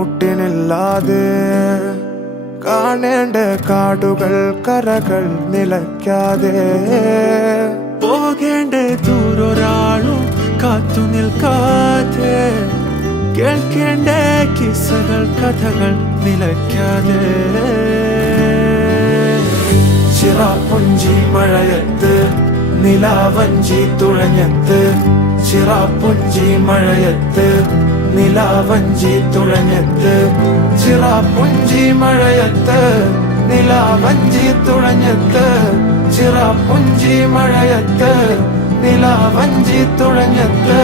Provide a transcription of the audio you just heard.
കുട്ടിനില്ലാതെ കാണേണ്ട കാടുകൾ കരകൾ നിലയ്ക്കാതെ പോകേണ്ട ദൂരൊരാളും കാത്തു നിൽക്കാതെ കേൾക്കേണ്ട കിസ്സകൾ കഥകൾ നിലയ്ക്കാതെ ചിറാപ്പുഞ്ചി മഴയത്ത് നിലാവഞ്ചി തുഴഞ്ഞത്ത് ചിറാപ്പുഞ്ചി മഴയത്ത് നിലാവഞ്ചി തുഴഞ്ഞത്ത് ചിറാപ്പുഞ്ചി മഴയത്ത് നിലാവഞ്ചി തുഴഞ്ഞത്ത് ചിറാപ്പുഞ്ചി മഴയത്ത് നിലാവഞ്ചി തുഴഞ്ഞത്ത്